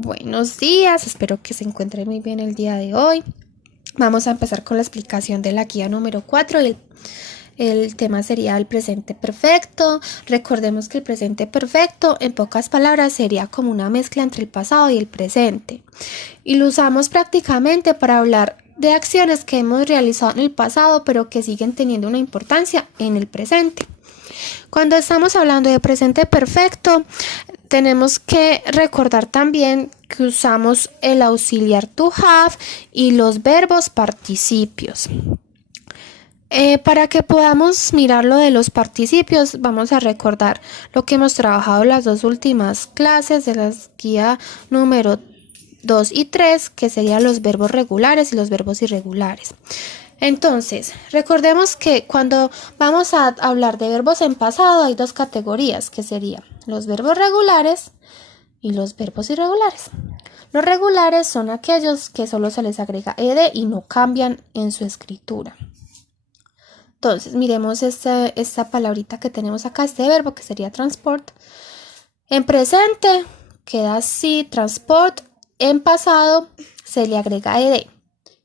Buenos días, espero que se encuentren muy bien el día de hoy. Vamos a empezar con la explicación de la guía número 4 y el tema sería el presente perfecto. Recordemos que el presente perfecto, en pocas palabras, sería como una mezcla entre el pasado y el presente. Y lo usamos prácticamente para hablar de acciones que hemos realizado en el pasado, pero que siguen teniendo una importancia en el presente. Cuando estamos hablando de presente perfecto, tenemos que recordar también que usamos el auxiliar to have y los verbos participios. Para que podamos mirar lo de los participios, vamos a recordar lo que hemos trabajado en las dos últimas clases de la guía número 2 y 3, que serían los verbos regulares y los verbos irregulares. Entonces, recordemos que cuando vamos a hablar de verbos en pasado hay dos categorías, que serían los verbos regulares y los verbos irregulares. Los regulares son aquellos que solo se les agrega ed y no cambian en su escritura. Entonces, miremos esta palabrita que tenemos acá, este verbo que sería transport. En presente queda así, transport. En pasado se le agrega ed.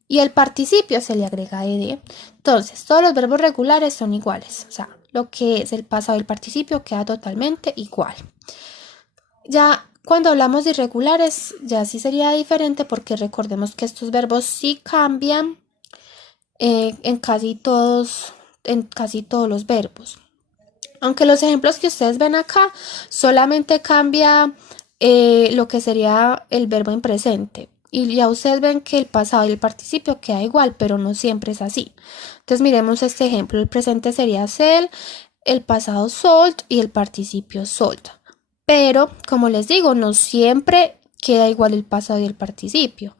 Y el participio se le agrega ed. Entonces, todos los verbos regulares son iguales. O sea, lo que es el pasado y el participio queda totalmente igual. Ya cuando hablamos de irregulares, ya sí sería diferente porque recordemos que estos verbos sí cambian en casi todos los verbos. Aunque los ejemplos que ustedes ven acá solamente cambia lo que sería el verbo en presente. Y ya ustedes ven que el pasado y el participio queda igual, pero no siempre es así. Entonces miremos este ejemplo. El presente sería sell, el pasado sold y el participio sold. Pero, como les digo, no siempre queda igual el pasado y el participio.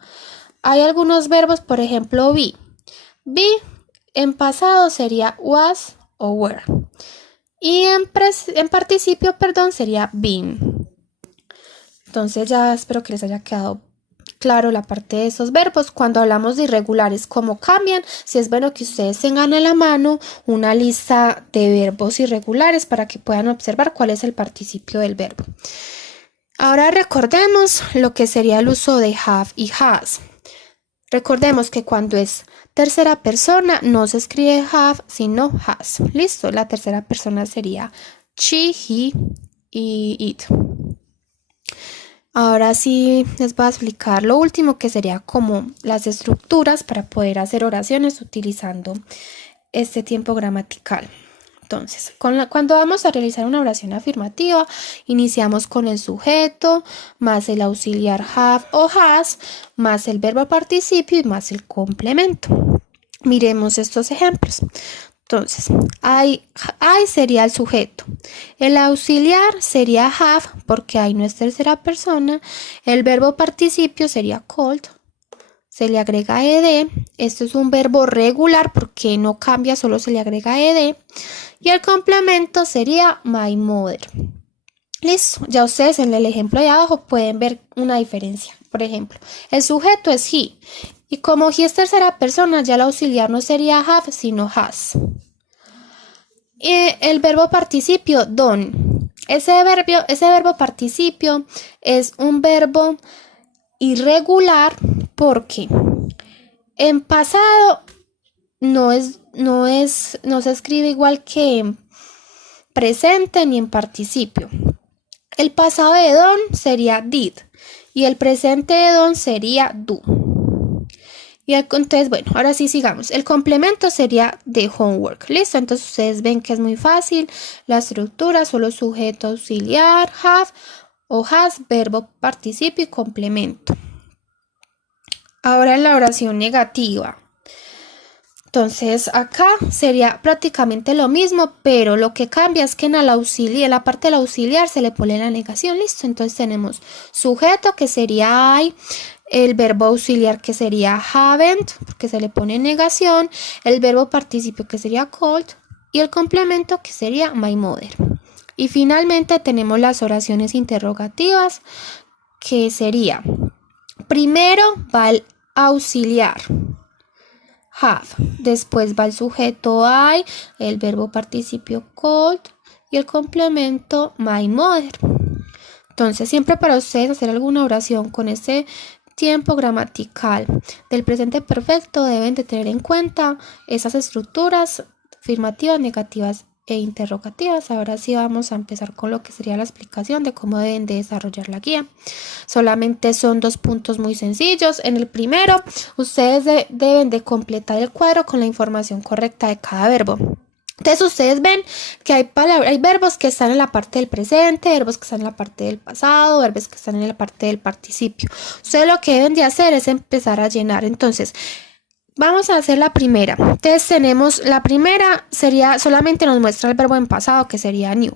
Hay algunos verbos, por ejemplo, be. Be en pasado sería was o were. Y en participio, sería been. Entonces ya espero que les haya quedado claro la parte de esos verbos. Cuando hablamos de irregulares, cómo cambian, si es bueno que ustedes tengan a la mano una lista de verbos irregulares para que puedan observar cuál es el participio del verbo. Ahora recordemos lo que sería el uso de have y has. Recordemos que cuando es tercera persona no se escribe have sino has. Listo, la tercera persona sería she, he y it. Ahora sí les voy a explicar lo último, que sería como las estructuras para poder hacer oraciones utilizando este tiempo gramatical. Entonces, cuando vamos a realizar una oración afirmativa, iniciamos con el sujeto, más el auxiliar have o has, más el verbo participio y más el complemento. Miremos estos ejemplos. Entonces, I sería el sujeto. El auxiliar sería have porque I no es tercera persona. El verbo participio sería called. Se le agrega ed. Esto es un verbo regular porque no cambia, solo se le agrega ed. Y el complemento sería my mother. Listo, ya ustedes en el ejemplo de abajo pueden ver una diferencia. Por ejemplo, el sujeto es he. Y como he es tercera persona, ya el auxiliar no sería have, sino has. Y el verbo participio, done. Ese verbo participio es un verbo irregular porque en pasado no se escribe igual que en presente ni en participio. El pasado de done sería did y el presente de done sería do. Y entonces, bueno, ahora sí sigamos. El complemento sería de homework. ¿Listo? Entonces ustedes ven que es muy fácil. La estructura, solo sujeto auxiliar, have o has, verbo participio y complemento. Ahora en la oración negativa. Entonces acá sería prácticamente lo mismo, pero lo que cambia es que en la parte del auxiliar se le pone la negación. Listo, entonces tenemos sujeto que sería I, el verbo auxiliar que sería haven't, porque se le pone negación, el verbo participio que sería called y el complemento que sería my mother. Y finalmente tenemos las oraciones interrogativas, que sería, primero va el auxiliar have, después va el sujeto I, el verbo participio called y el complemento my mother. Entonces, siempre para ustedes hacer alguna oración con este tiempo gramatical del presente perfecto deben de tener en cuenta esas estructuras afirmativas, negativas e interrogativas. Ahora sí vamos a empezar con lo que sería la explicación de cómo deben de desarrollar la guía. Solamente son 2 puntos muy sencillos. En el primero, ustedes deben de completar el cuadro con la información correcta de cada verbo. Entonces ustedes ven que hay verbos que están en la parte del presente, verbos que están en la parte del pasado, verbos que están en la parte del participio. Ustedes lo que deben de hacer es empezar a llenar. Entonces, vamos a hacer la primera. Entonces tenemos la primera, sería solamente nos muestra el verbo en pasado, que sería knew.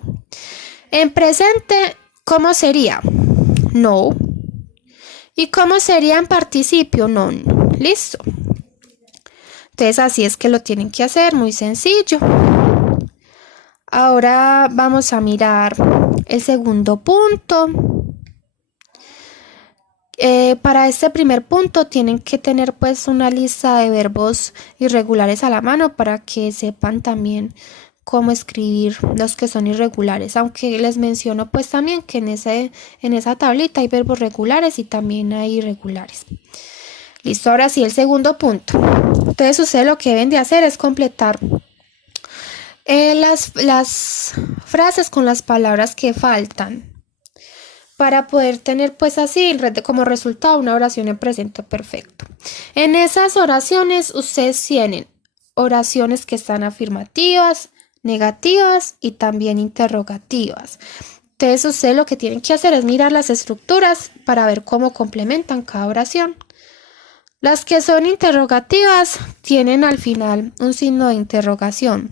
En presente, ¿cómo sería? No. ¿Y cómo sería en participio? None. Listo. Entonces así es que lo tienen que hacer, muy sencillo. Ahora vamos a mirar el segundo punto. Para este primer punto tienen que tener pues una lista de verbos irregulares a la mano para que sepan también cómo escribir los que son irregulares, aunque les menciono pues también que en esa tablita hay verbos regulares y también hay irregulares. Listo, ahora sí el segundo punto. Entonces ustedes lo que deben de hacer es completar las frases con las palabras que faltan para poder tener pues así como resultado una oración en presente perfecto. En esas oraciones ustedes tienen oraciones que están afirmativas, negativas y también interrogativas. Entonces ustedes lo que tienen que hacer es mirar las estructuras para ver cómo complementan cada oración. Las que son interrogativas tienen al final un signo de interrogación.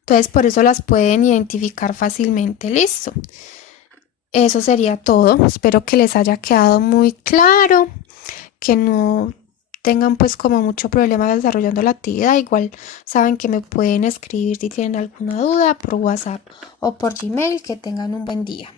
Entonces por eso las pueden identificar fácilmente. Listo. Eso sería todo. Espero que les haya quedado muy claro, que no tengan pues como mucho problema desarrollando la actividad. Igual saben que me pueden escribir si tienen alguna duda por WhatsApp o por Gmail. Que tengan un buen día.